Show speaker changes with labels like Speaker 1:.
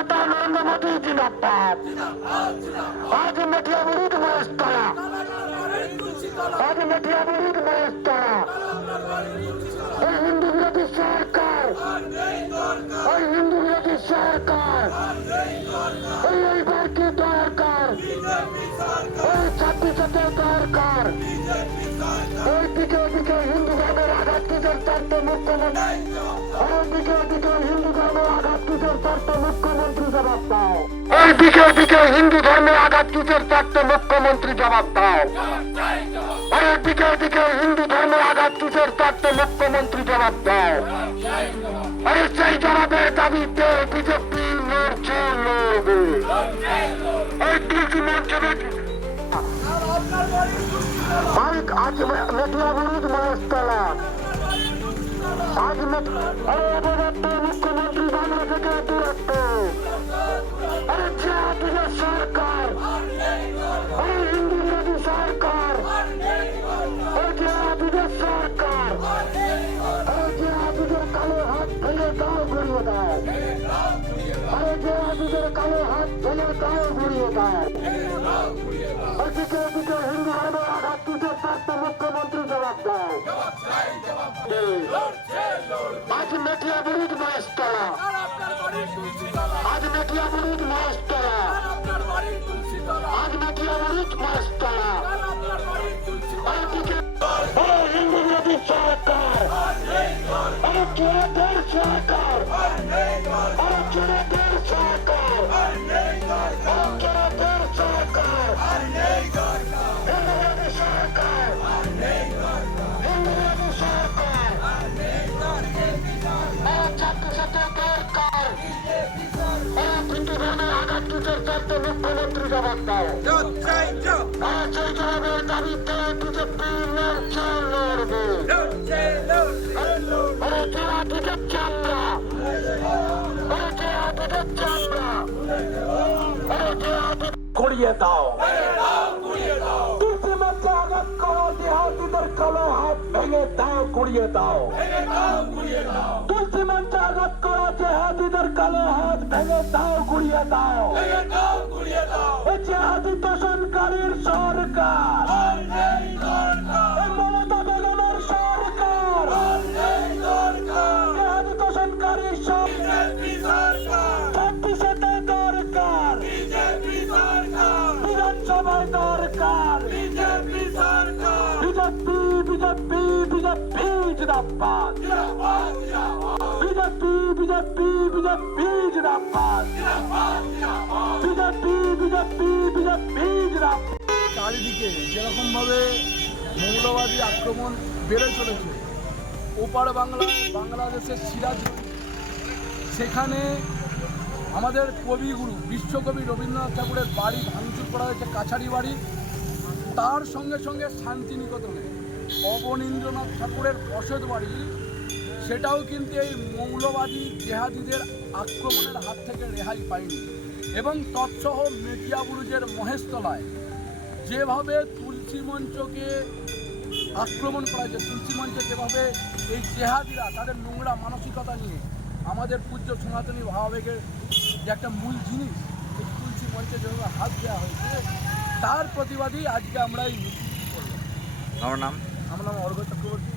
Speaker 1: নেতা নরেন্দ্র মোদী জিন্দাবাদ। আজ মেটিয়া বিরুদ্ধ মহেশতলা আজ মেটিয়া বিরুদ্ধ মহেশতলা এই হিন্দু বিরোধী সরকার। ওই হিন্দু বিরোধী সরকার। এই এইবার কি দরকার? ওই ছাব্বিশতে দরকার। ওই দিকে দিকে হিন্দু ধর্মের আঘাত কিসের চারটে মুখ্যমন্ত্রী? ওই দিকে দিকে হিন্দু ধর্মের আঘাত কিসের চারটে মুখ্যমন্ত্রী? দাও। দিকে হিন্দু ধর্মের আঘাত কিসের চারটে মুখ্যমন্ত্রী জবাব দাও। আরে দিকে হিন্দু ধর্মের আঘাত কিসের চারটে মুখ্যমন্ত্রী জবাব দাও। আরে সেই জবাবের দাবিতে বিজেপি লড়ছে লড়বে এই তুলসী মঞ্চে আজ মুখ্যমন্ত্রী বাংলা থেকে দূরত্ব। আরে জাতীয় কালো হাত ফেলে দাও ঘুরিয়ে দাও দিকে দিকে হিন্দু ধর্মের আঘাত তুলে চারটে মুখ্যমন্ত্রী জবাব দাও আজ মেটিয়া বিরুদ্ধ মহেশতলা আজ মেটিয়া বিরুদ্ধ মহেশতলা আজ মেটিয়া বিরুদ্ধ মহেশতলা আরে দিকে আরে হিন্দু বিরোধী সরকার আরে চোরেদের সরকার কিসের চারটে মুখ্যমন্ত্রী জবাব দাও। সেই জবাবের দাবিতে বিজেপি লড়ছে লড়বে। আরে যারা আরে যারা
Speaker 2: করিয়ে দাও। ভেঙে দাও কুড়িয়ে দাও। মঞ্চে আঘাত করো জেহাদিদের কালো হাত ভেঙে দাও কুড়িয়ে দাও। এই জেহাদি তোষণকারীর সরকার। বিজেপি জিন্দাবাদ বিজেপি
Speaker 3: চারিদিকে যেরকমভাবে মৌলবাদী আক্রমণ বেড়ে চলেছে, ওপার বাংলা, বাংলাদেশের সিরাজ সেখানে আমাদের কবিগুরু, বিশ্বকবি রবীন্দ্রনাথ ঠাকুরের বাড়ি ভাঙচুর করা হয়েছে, কাছারি বাড়ি। তার সঙ্গে সঙ্গে শান্তিনিকেতনে অবনীন্দ্রনাথ ঠাকুরের বসত বাড়ি, সেটাও কিন্তু এই মৌলবাদী জেহাদিদের আক্রমণের হাত থেকে রেহাই পায়নি। এবং তৎসহ মেটিয়াবুরুজের মহেশতলায় যেভাবে তুলসী মঞ্চকে আক্রমণ করা হয়েছে, তুলসী মঞ্চে যেভাবে এই জেহাদিরা তাদের নোংরা মানসিকতা নিয়ে আমাদের পূজ্য সনাতনী ভাবাবেগের যে একটা মূল জিনিস তুলসী মঞ্চে যেভাবে হাত দেওয়া হয়েছে, তার প্রতিবাদী আজকে আমরা এই মিছিল করলাম।
Speaker 4: আমার নাম
Speaker 3: আমার নাম অর্ঘ চক্রবর্তী।